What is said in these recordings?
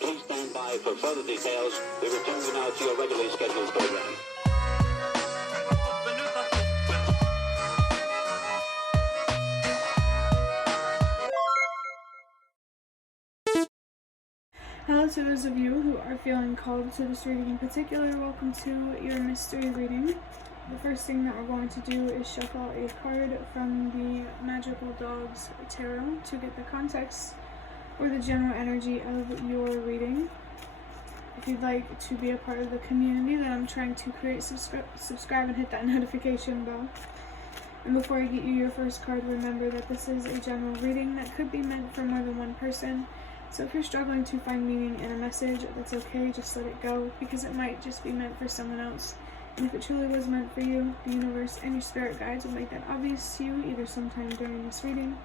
Please stand by for further details. We return you now to your regularly scheduled program. Hello to those of you who are feeling called to this reading in particular. Welcome to your mystery reading. The first thing that we're going to do is shuffle a card from the Magical Dogs Tarot to get the context or the general energy of your reading. If you'd like to be a part of the community that I'm trying to create, subscribe and hit that notification bell. And before I get you your first card, remember that this is a general reading that could be meant for more than one person. So if you're struggling to find meaning in a message, that's okay, just let it go, because it might just be meant for someone else. And if it truly was meant for you, the universe and your spirit guides will make that obvious to you, either sometime during this reading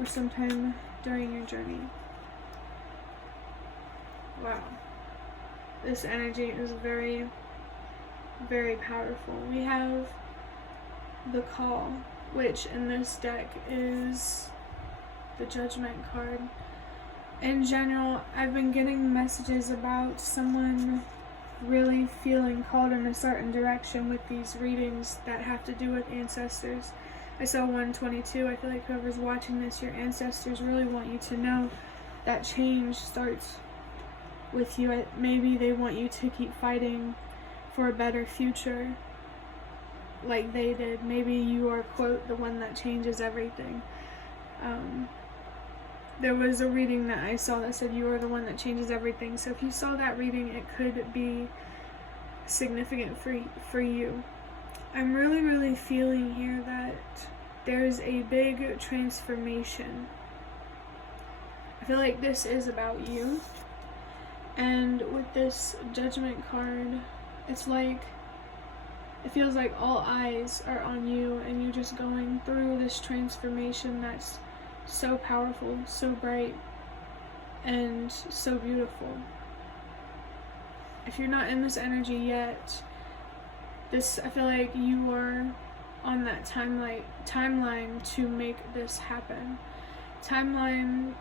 or sometime during your journey. Wow. This energy is very, very powerful. We have the Call, which in this deck is the Judgment card. In general, I've been getting messages about someone really feeling called in a certain direction with these readings that have to do with ancestors. I saw 122. I feel like whoever's watching this, your ancestors really want you to know that change starts with you. Maybe they want you to keep fighting for a better future like they did. Maybe you are, quote, the one that changes everything. There was a reading that I saw that said you are the one that changes everything. So if you saw that reading, it could be significant for you. I'm really feeling here that there's a big transformation. I feel like this is about you. And with this Judgment card, it's like, it feels like all eyes are on you and you're just going through this transformation that's so powerful, so bright, and so beautiful. If you're not in this energy yet, I feel like you are on that timeline to make this happen. Timelines,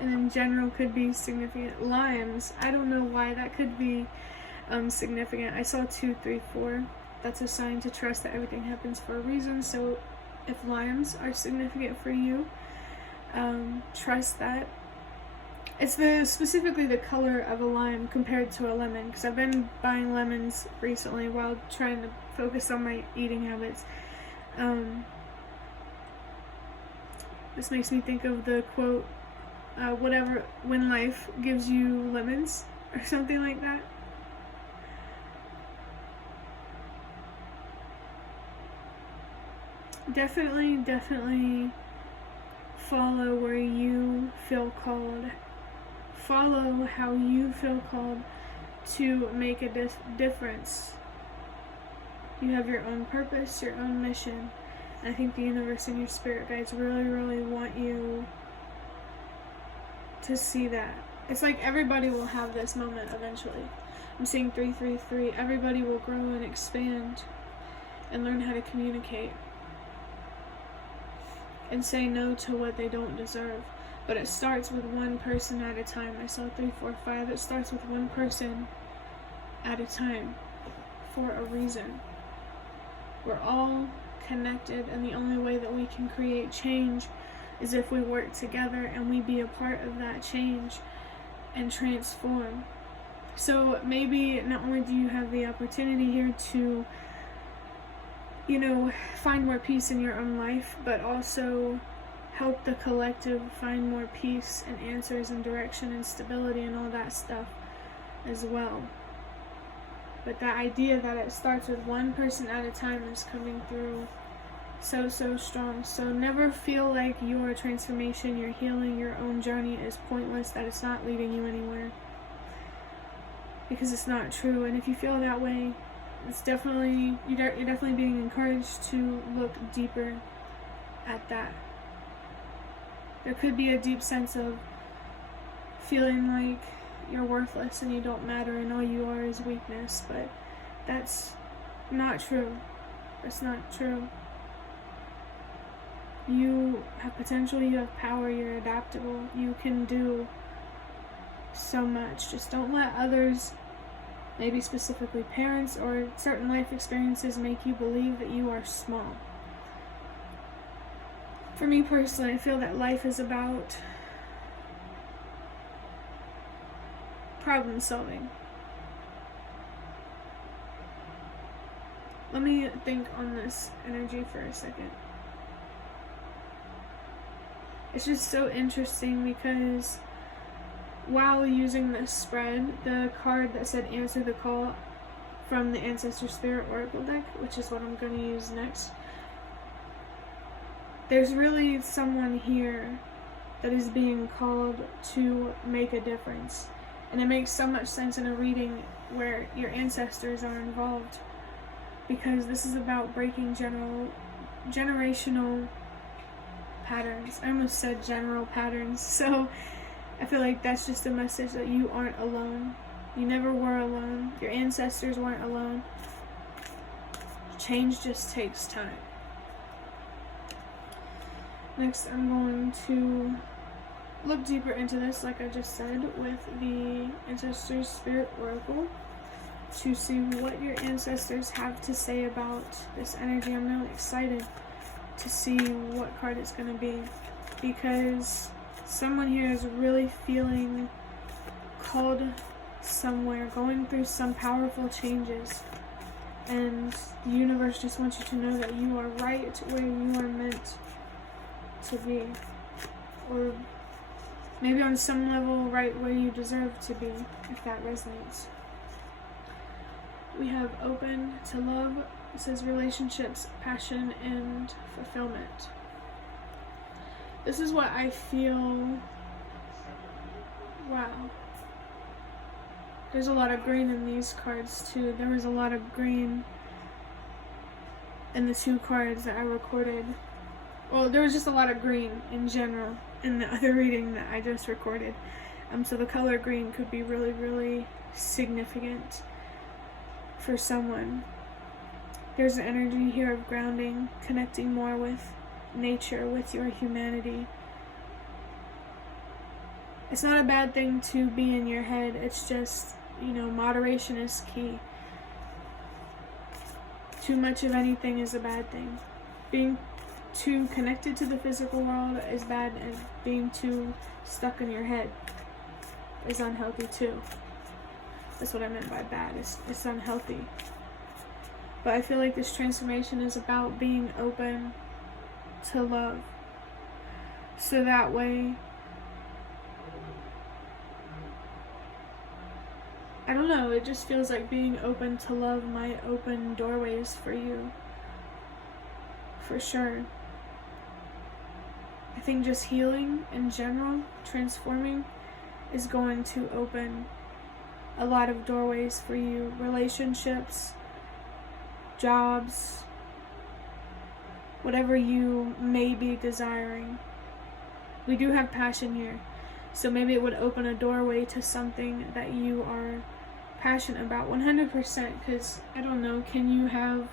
and in general could be significant. Lions, I don't know why that could be significant. I saw 2, 3, 4. That's a sign to trust that everything happens for a reason. So if lions are significant for you, trust that. It's specifically the color of a lime compared to a lemon, because I've been buying lemons recently while trying to focus on my eating habits. This makes me think of the quote, when life gives you lemons, or something like that. Definitely follow where you feel called. Follow how you feel called to make a difference. You have your own purpose, your own mission. I think the universe and your spirit guides really want you to see that. It's like everybody will have this moment eventually. I'm seeing 333. Everybody will grow and expand and learn how to communicate and say no to what they don't deserve. But it starts with one person at a time. I saw 3, 4, 5. It starts with one person at a time for a reason. We're all connected, and the only way that we can create change is if we work together and we be a part of that change and transform. So maybe not only do you have the opportunity here to find more peace in your own life, but also help the collective find more peace and answers and direction and stability and all that stuff as well. But that idea that it starts with one person at a time is coming through so strong. So never feel like your transformation, your healing, your own journey is pointless, that it's not leading you anywhere, because it's not true. And if you feel that way, it's definitely, you're definitely being encouraged to look deeper at that. There could be a deep sense of feeling like you're worthless and you don't matter and all you are is weakness, but that's not true. That's not true. You have potential, you have power, you're adaptable, you can do so much. Just don't let others, maybe specifically parents or certain life experiences, make you believe that you are small. For me personally, I feel that life is about problem solving. Let me think on this energy for a second. It's just so interesting because while using this spread, the card that said answer the call from the Ancestor Spirit Oracle deck, which is what I'm going to use next, there's really someone here that is being called to make a difference. And it makes so much sense in a reading where your ancestors are involved, because this is about breaking generational patterns. I almost said general patterns. So I feel like that's just a message that you aren't alone. You never were alone. Your ancestors weren't alone. Change just takes time. Next, I'm going to look deeper into this, like I just said, with the Ancestors Spirit Oracle, to see what your ancestors have to say about this energy. I'm really excited to see what card it's going to be, because someone here is really feeling called somewhere, going through some powerful changes, and the universe just wants you to know that you are right where you are meant to be, or maybe on some level right where you deserve to be, if that resonates. We have open to love. It says relationships, passion, and fulfillment. This is what I feel. Wow. There's a lot of green in these cards too. There was a lot of green in the two cards that I recorded. Well, there was just a lot of green in general in the other reading that I just recorded. So the color green could be really, really significant for someone. There's an energy here of grounding, connecting more with nature, with your humanity. It's not a bad thing to be in your head. It's just, moderation is key. Too much of anything is a bad thing. Being too connected to the physical world is bad, and being too stuck in your head is unhealthy too. That's what I meant by bad. It's unhealthy. But I feel like this transformation is about being open to love. So that way, I don't know, it just feels like being open to love might open doorways for you. For sure. I think just healing in general, transforming, is going to open a lot of doorways for you. Relationships, jobs, whatever you may be desiring. We do have passion here, so maybe it would open a doorway to something that you are passionate about 100%, because I don't know, can you have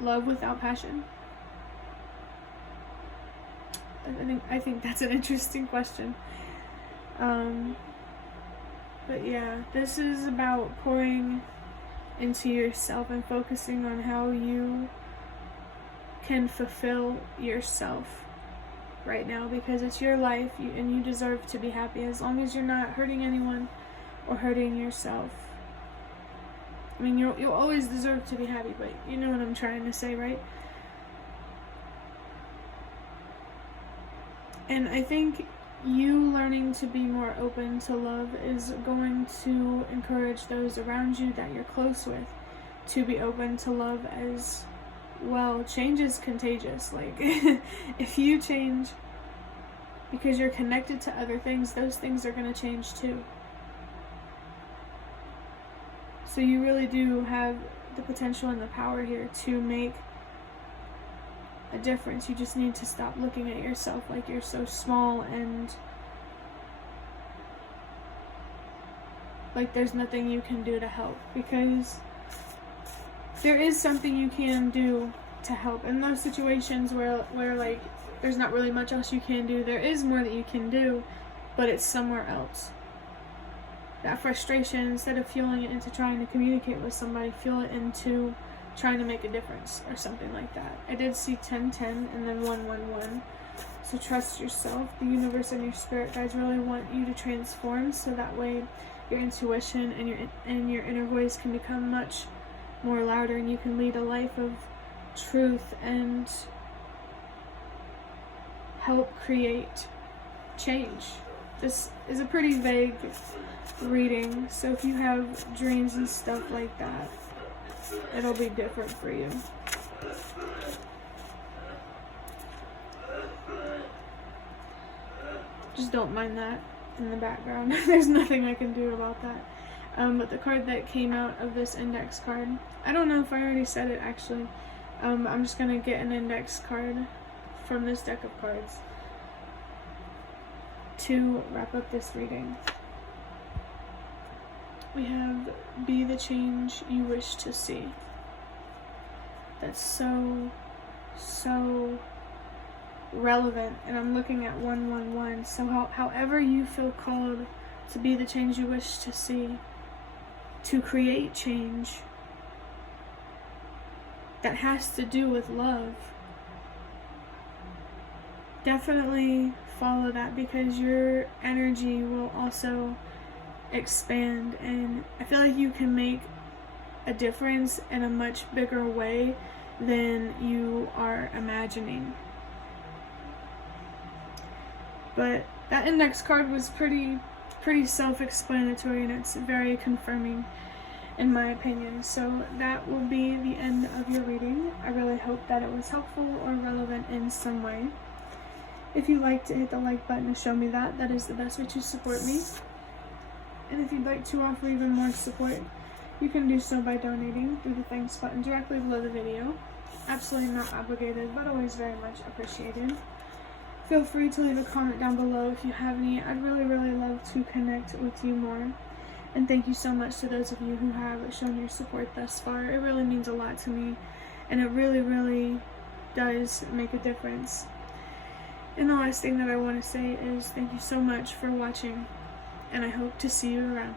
love without passion? I think that's an interesting question. But yeah, this is about pouring into yourself and focusing on how you can fulfill yourself right now, because it's your life and you deserve to be happy, as long as you're not hurting anyone or hurting yourself. I mean, you'll always deserve to be happy, but you know what I'm trying to say, right? And I think you learning to be more open to love is going to encourage those around you that you're close with to be open to love as well. Change is contagious. Like, if you change because you're connected to other things, those things are going to change too. So you really do have the potential and the power here to make a difference. You just need to stop looking at yourself like you're so small and like there's nothing you can do to help, because there is something you can do to help. In those situations where like there's not really much else you can do, there is more that you can do but it's somewhere else. That frustration, instead of fueling it into trying to communicate with somebody, fuel it into trying to make a difference or something like that. I did see 1010 and then 111. So trust yourself. The universe and your spirit guides really want you to transform, so that way your intuition and your inner voice can become much more louder, and you can lead a life of truth and help create change. This is a pretty vague reading, so if you have dreams and stuff like that, it'll be different for you. Just don't mind that in the background. There's nothing I can do about that. But the card that came out of this index card, I don't know if I already said it actually. I'm just gonna get an index card from this deck of cards to wrap up this reading. We have Be the Change You Wish to See. That's so relevant, and I'm looking at 111. So however you feel called to be the change you wish to see, to create change that has to do with love, definitely follow that, because your energy will also expand, and I feel like you can make a difference in a much bigger way than you are imagining. But that index card was pretty self-explanatory, and it's very confirming in my opinion. So that will be the end of your reading. I really hope that it was helpful or relevant in some way. If you'd like to hit the like button to show me that, that is the best way to support me. And if you'd like to offer even more support, you can do so by donating through the thanks button directly below the video. Absolutely not obligated, but always very much appreciated. Feel free to leave a comment down below if you have any. I'd really love to connect with you more. And thank you so much to those of you who have shown your support thus far. It really means a lot to me, and it really does make a difference. And the last thing that I want to say is thank you so much for watching, and I hope to see you around.